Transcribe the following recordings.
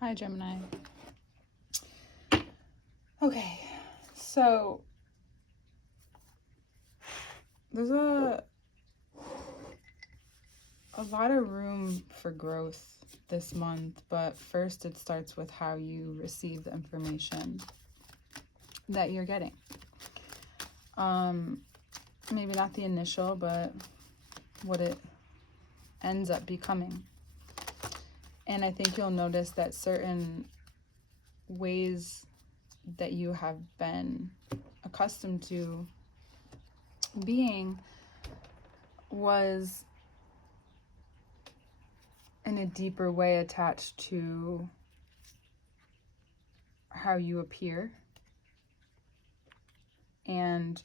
Hi, Gemini. Okay, so there's a lot of room for growth this month, but first it starts with how you receive the information that you're getting. Maybe not the initial, but what it ends up becoming. And I think you'll notice that certain ways that you have been accustomed to being was in a deeper way attached to how you appear. And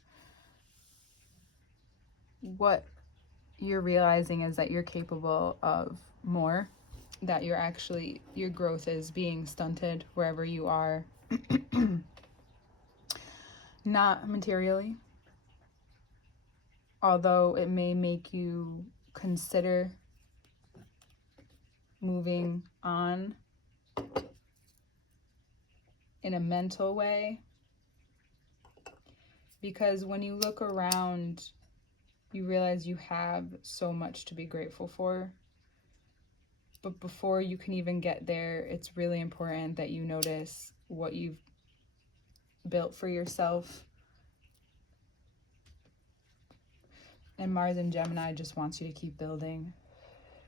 what you're realizing is that you're capable of more, that your growth is being stunted wherever you are, not materially, although it may make you consider moving on in a mental way. Because when you look around, you realize you have so much to be grateful for. But before you can even get there, it's really important that you notice what you've built for yourself. And Mars in Gemini just wants you to keep building,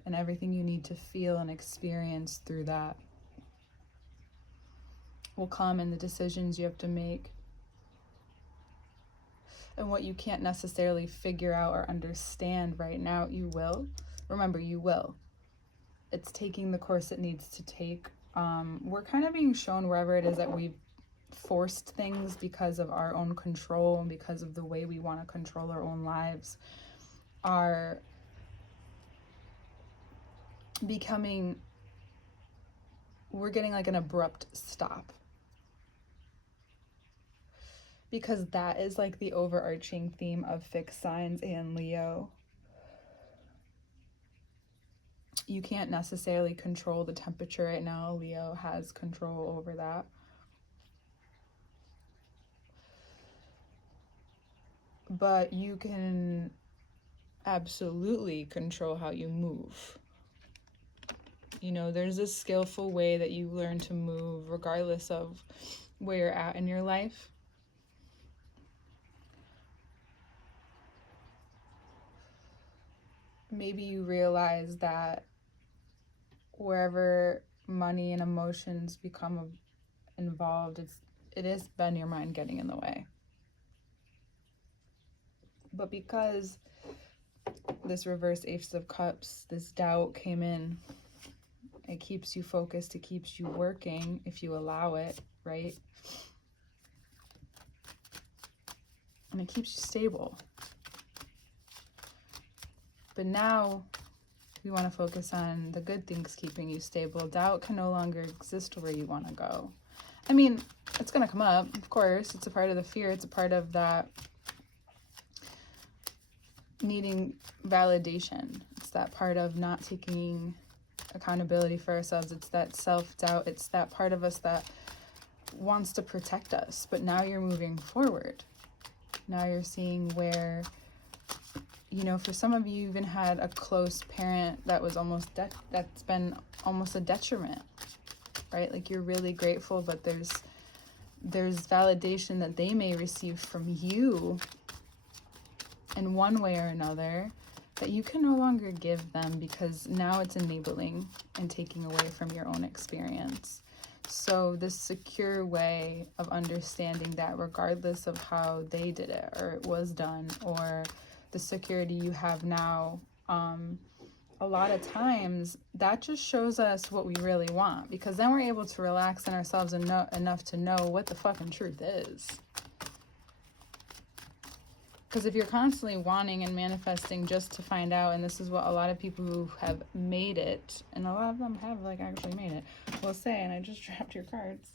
and everything you need to feel and experience through that will come in the decisions you have to make. And what you can't necessarily figure out or understand right now, you will. Remember, you will. It's taking the course it needs to take. We're kind of being shown wherever it is that we've forced things because of our own control and because of the way we want to control our own lives are becoming, we're getting like an abrupt stop. Because that is like the overarching theme of fixed signs and Leo. You can't necessarily control the temperature right now. Leo has control over that. But you can absolutely control how you move. You know, there's a skillful way that you learn to move regardless of where you're at in your life. Maybe you realize that wherever money and emotions become involved, it has been your mind getting in the way. But because this reverse Ace of Cups, this doubt came in, it keeps you focused, it keeps you working if you allow it, right? And it keeps you stable. But now we want to focus on the good things keeping you stable. Doubt can no longer exist where you want to go. I mean, it's going to come up, of course. It's a part of the fear. It's a part of that needing validation. It's that part of not taking accountability for ourselves. It's that self-doubt. It's that part of us that wants to protect us. But now you're moving forward. Now you're seeing where, you know, for some of you even had a close parent that was that's been almost a detriment, right? Like you're really grateful, but there's validation that they may receive from you in one way or another that you can no longer give them, because now it's enabling and taking away from your own experience. So this secure way of understanding that regardless of how they did it or it was done, or the security you have now, a lot of times that just shows us what we really want, because then we're able to relax in ourselves and know enough to know what the fucking truth is. Because if you're constantly wanting and manifesting just to find out, and this is what a lot of people who have made it, and a lot of them have like actually made it, will say, and I just dropped your cards,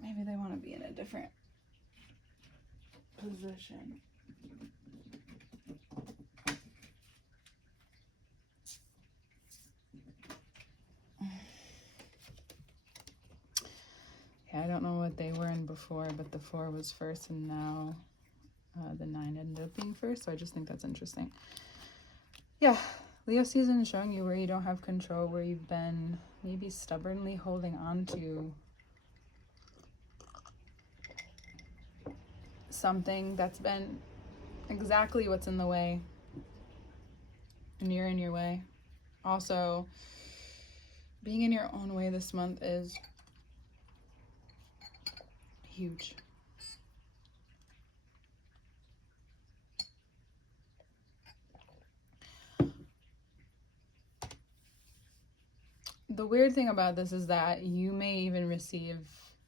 maybe they want to be in a different position. Yeah, I don't know what they were in before, but the 4 was first, and now the 9 ended up being first. So I just think that's interesting. Yeah, Leo season is showing you where you don't have control, where you've been maybe stubbornly holding on to something that's been exactly what's in the way, and you're in your way. Also, being in your own way this month is huge. The weird thing about this is that you may even receive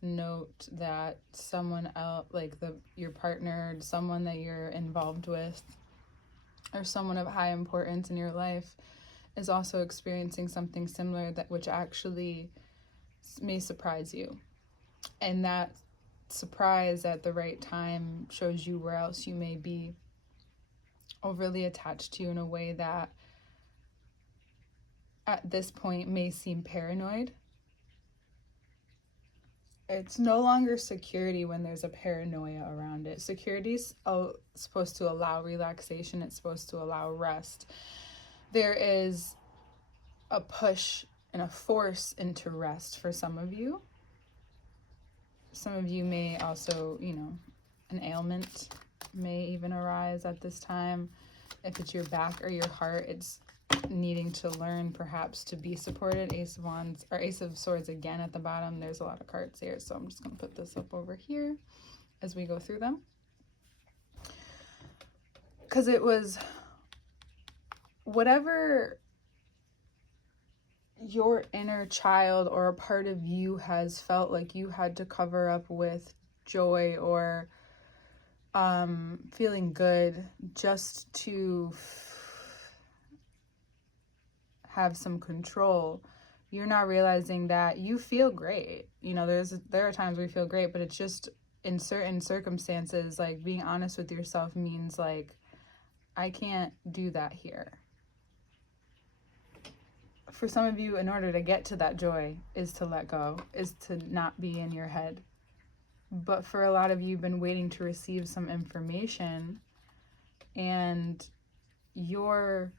note that someone else, like your partner, someone that you're involved with, or someone of high importance in your life is also experiencing something similar, that which actually may surprise you. And that surprise at the right time shows you where else you may be overly attached to in a way that at this point may seem paranoid. It's no longer security when there's a paranoia around it. Security is supposed to allow relaxation. It's supposed to allow rest. There is a push and a force into rest for some of you. Some of you may also, an ailment may even arise at this time. If it's your back or your heart, it's needing to learn perhaps to be supported. Ace of Wands or Ace of Swords again at the bottom. There's a lot of cards here, so I'm just going to put this up over here as we go through them, because it was whatever your inner child or a part of you has felt like you had to cover up with joy or feeling good just to have some control. You're not realizing that you feel great. There are times where you feel great, but it's just in certain circumstances, like being honest with yourself means like, I can't do that here. For some of you, in order to get to that joy is to let go, is to not be in your head. But for a lot of you, you've been waiting to receive some information, and your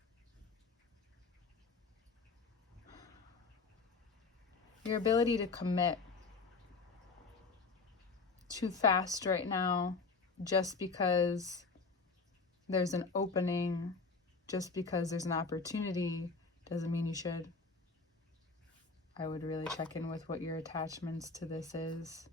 ability to commit too fast right now, just because there's an opening, just because there's an opportunity, doesn't mean you should. I would really check in with what your attachments to this is.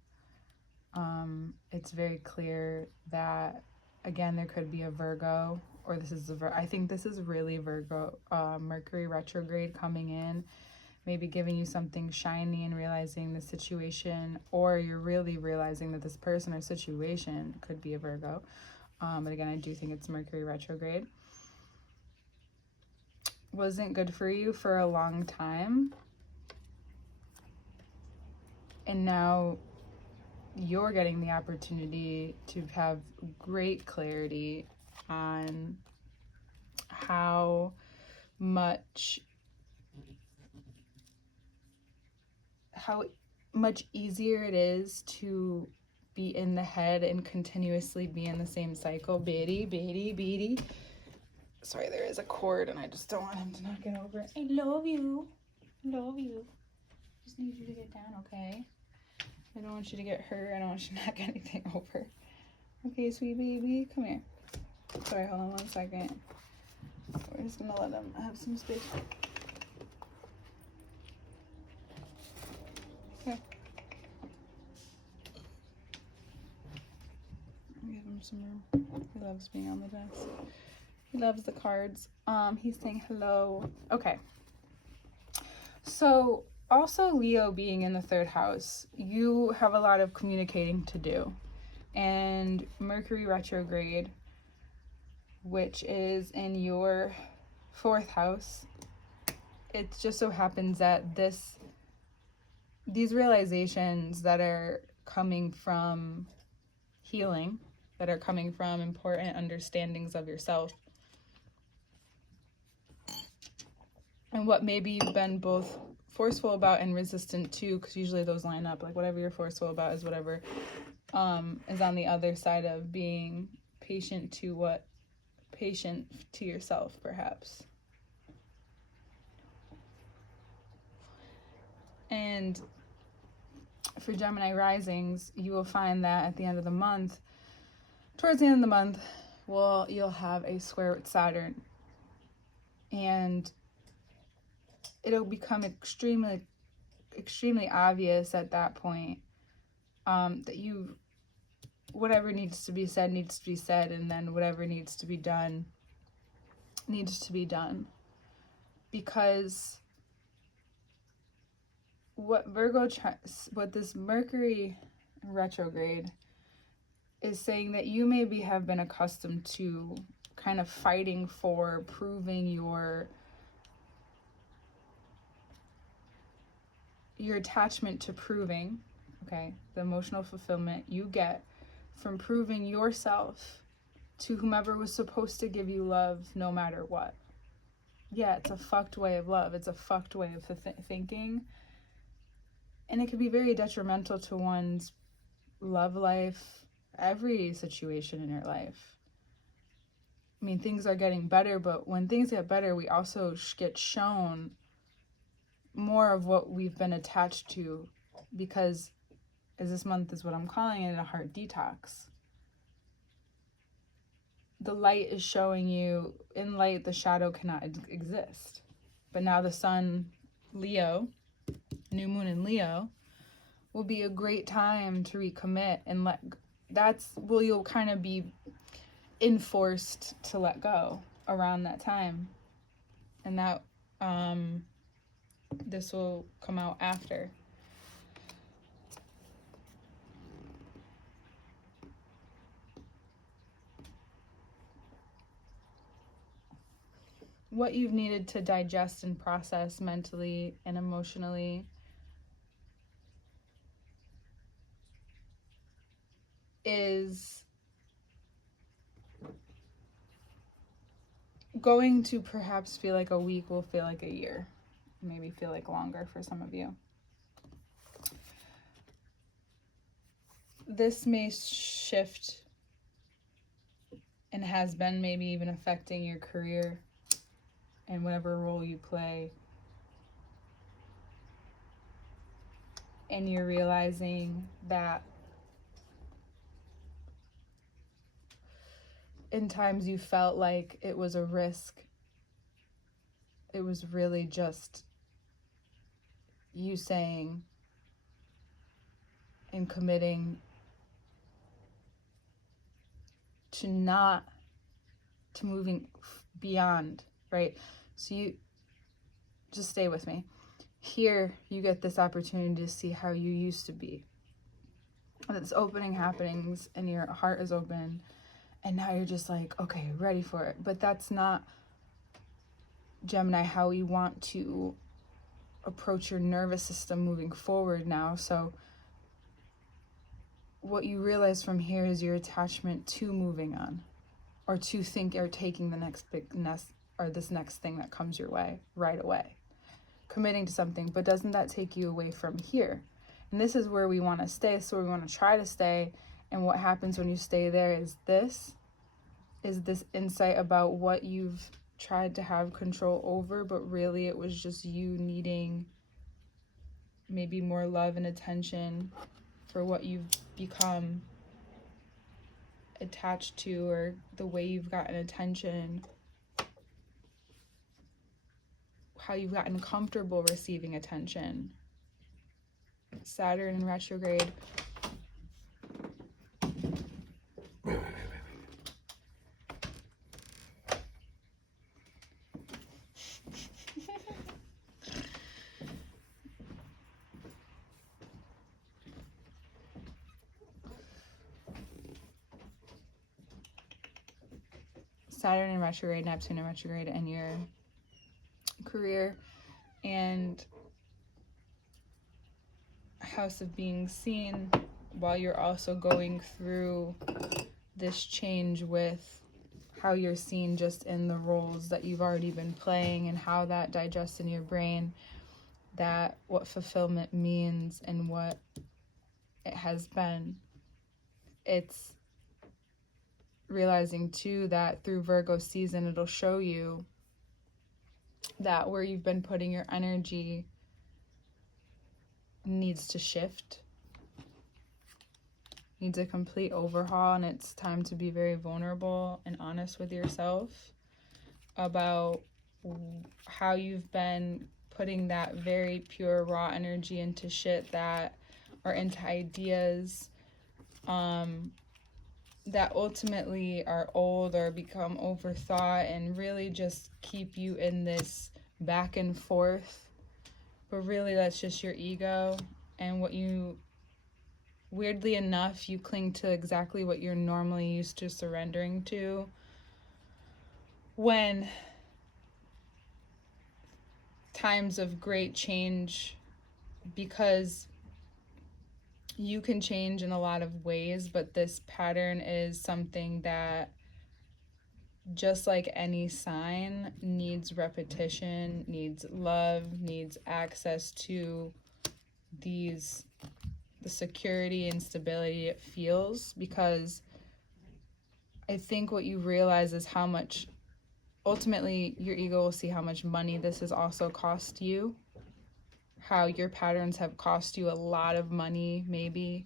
It's very clear that, again, there could be a Virgo, or this is I think this is really Virgo, Mercury retrograde coming in, maybe giving you something shiny and realizing the situation, or you're really realizing that this person or situation could be a Virgo. But again, I do think it's Mercury retrograde. Wasn't good for you for a long time. And now you're getting the opportunity to have great clarity on how much easier it is to be in the head and continuously be in the same cycle. Beatty. Sorry, there is a cord and I just don't want him to knock it over. I love you. Just need you to get down, okay? I don't want you to get hurt. I don't want you to knock anything over. Okay, sweet baby, come here. Sorry, hold on 1 second. We're just gonna let him have some space. Okay. Give him some room. He loves being on the desk. He loves the cards. He's saying hello. Okay. So also Leo being in the 3rd house, you have a lot of communicating to do. And Mercury retrograde, which is in your 4th house, it just so happens that these realizations that are coming from healing, that are coming from important understandings of yourself, and what maybe you've been both forceful about and resistant to, because usually those line up. Like whatever you're forceful about is whatever is on the other side of being patient to yourself, perhaps. And for Gemini risings, you will find that at the end of the month, towards the end of the month, you'll have a square with Saturn. And it'll become extremely, extremely obvious at that point that whatever needs to be said, and then whatever needs to be done. Because what this Mercury retrograde is saying that you maybe have been accustomed to kind of fighting for proving your attachment to proving, okay, the emotional fulfillment you get from proving yourself to whomever was supposed to give you love no matter what. Yeah, it's a fucked way of love. It's a fucked way of thinking. And it can be very detrimental to one's love life, every situation in your life. I mean, things are getting better, but when things get better, we also get shown more of what we've been attached to, because as this month is what I'm calling it, a heart detox. The light is showing you, in light, the shadow cannot exist. But now the sun, Leo, new moon in Leo, will be a great time to recommit and you'll kind of be enforced to let go around that time. And that, this will come out after. What you've needed to digest and process mentally and emotionally is going to perhaps feel like a week will feel like a year, maybe feel like longer for some of you. This may shift and has been maybe even affecting your career and whatever role you play. And you're realizing that in times you felt like it was a risk, it was really just you saying and committing to moving beyond, right? So you just stay with me. Here you get this opportunity to see how you used to be. This opening happenings and your heart is open, and now you're just like, okay, ready for it. But that's not, Gemini, how we want to approach your nervous system moving forward now. So what you realize from here is your attachment to moving on, or to taking the next this next thing that comes your way right away, committing to something. But doesn't that take you away from here? And this is where we want to stay, so we want to try to stay. And what happens when you stay there is this insight about what you've tried to have control over, but really it was just you needing maybe more love and attention for what you've become attached to, or the way you've gotten attention, how you've gotten comfortable receiving attention. Saturn in retrograde. Saturn in retrograde, Neptune in retrograde, and your career and house of being seen, while you're also going through this change with how you're seen just in the roles that you've already been playing and how that digests in your brain. that what fulfillment means and what it has been. It's realizing too that through Virgo season, it'll show you that where you've been putting your energy needs to shift, needs a complete overhaul, and it's time to be very vulnerable and honest with yourself about how you've been putting that very pure raw energy into shit that, or into ideas that ultimately are old or become overthought and really just keep you in this back and forth. But really that's just your ego, and what you, weirdly enough, you cling to exactly what you're normally used to surrendering to when times of great change, because you can change in a lot of ways, but this pattern is something that, just like any sign, needs repetition, needs love, needs access to the security and stability it feels. Because I think what you realize is how much, ultimately, your ego will see how much money this has also cost you, how your patterns have cost you a lot of money, maybe,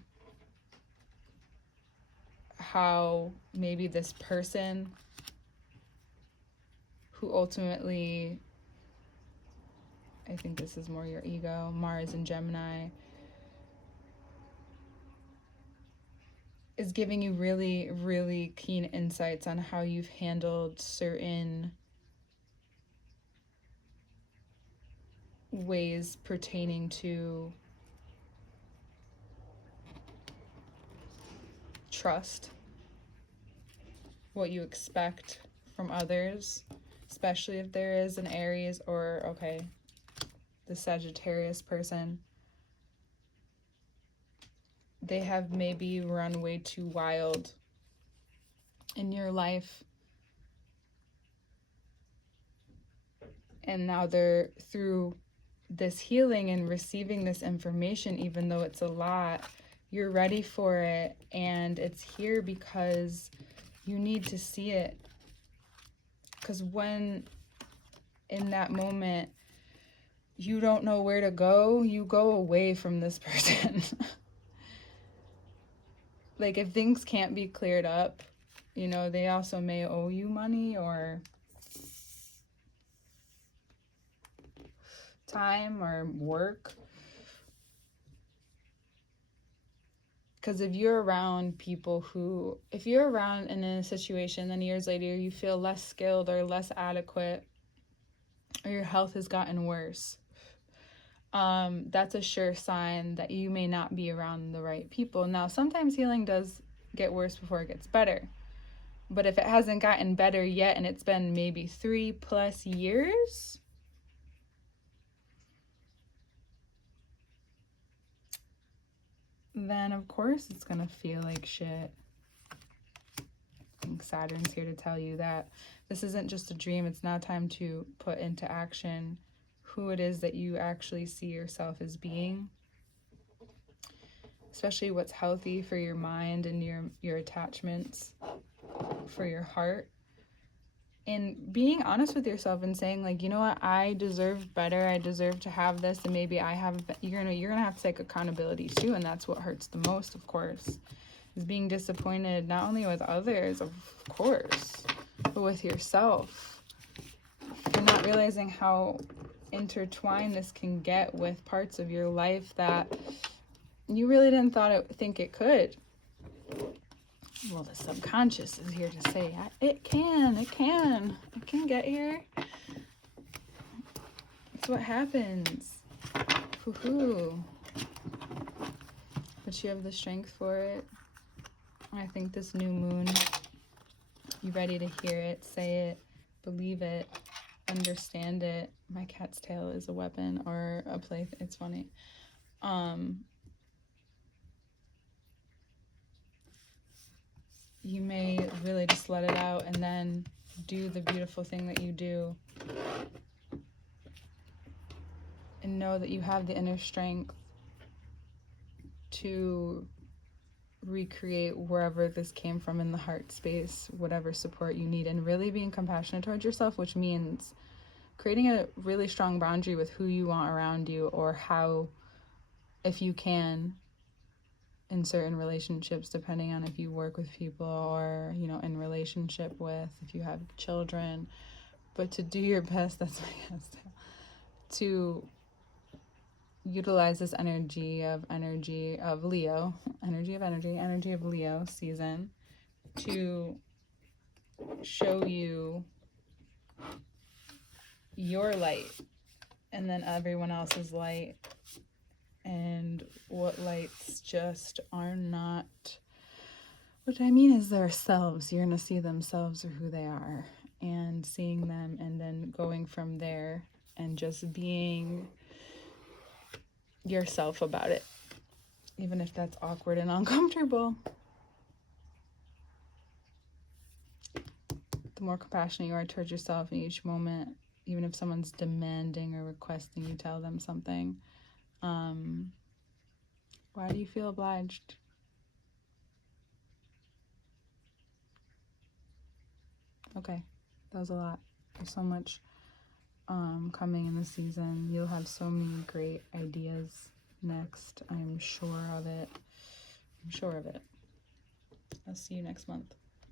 how maybe this person who ultimately, I think this is more your ego, Mars and Gemini, is giving you really, really keen insights on how you've handled certain ways pertaining to trust, what you expect from others, especially if there is an Aries or, okay, the Sagittarius person. They have maybe run way too wild in your life, and now they're through this healing and receiving this information, even though it's a lot, you're ready for it, and it's here because you need to see it. Because when in that moment you don't know where to go, you go away from this person. Like, if things can't be cleared up, you know, they also may owe you money or time or work. Because if you're around people who, if you're around in a situation, then years later you feel less skilled or less adequate, or your health has gotten worse, that's a sure sign that you may not be around the right people. Now, sometimes healing does get worse before it gets better. But if it hasn't gotten better yet and it's been maybe 3+ years, then of course it's gonna feel like shit. I think Saturn's here to tell you that this isn't just a dream. It's now time to put into action who it is that you actually see yourself as being, especially what's healthy for your mind and your attachments, for your heart. And being honest with yourself and saying, like, you know what, I deserve better, I deserve to have this, and maybe I have, you're gonna have to take accountability too. And that's what hurts the most, of course, is being disappointed not only with others, of course, but with yourself. You're not realizing how intertwined this can get with parts of your life that you really didn't think it could. Well, the subconscious is here to say it can get here. That's what happens. Hoo-hoo. But you have the strength for it. I think this new moon, you ready to hear it, say it, believe it, understand it. My cat's tail is a weapon or a plaything. It's funny. You may really just let it out and then do the beautiful thing that you do and know that you have the inner strength to recreate wherever this came from in the heart space, whatever support you need, and really being compassionate towards yourself, which means creating a really strong boundary with who you want around you, or how, if you can, in certain relationships, depending on if you work with people or, you know, in relationship with, if you have children, but to do your best, that's my guess, to utilize this energy of Leo, energy of Leo season, to show you your light and then everyone else's light, and what lights just are not, what I mean is their selves. You're going to see themselves or who they are, and seeing them, and then going from there and just being yourself about it, even if that's awkward and uncomfortable. The more compassionate you are towards yourself in each moment, even if someone's demanding or requesting you tell them something, why do you feel obliged? Okay, that was a lot. There's so much coming in the season. You'll have so many great ideas next. I'm sure of it. I'll see you next month.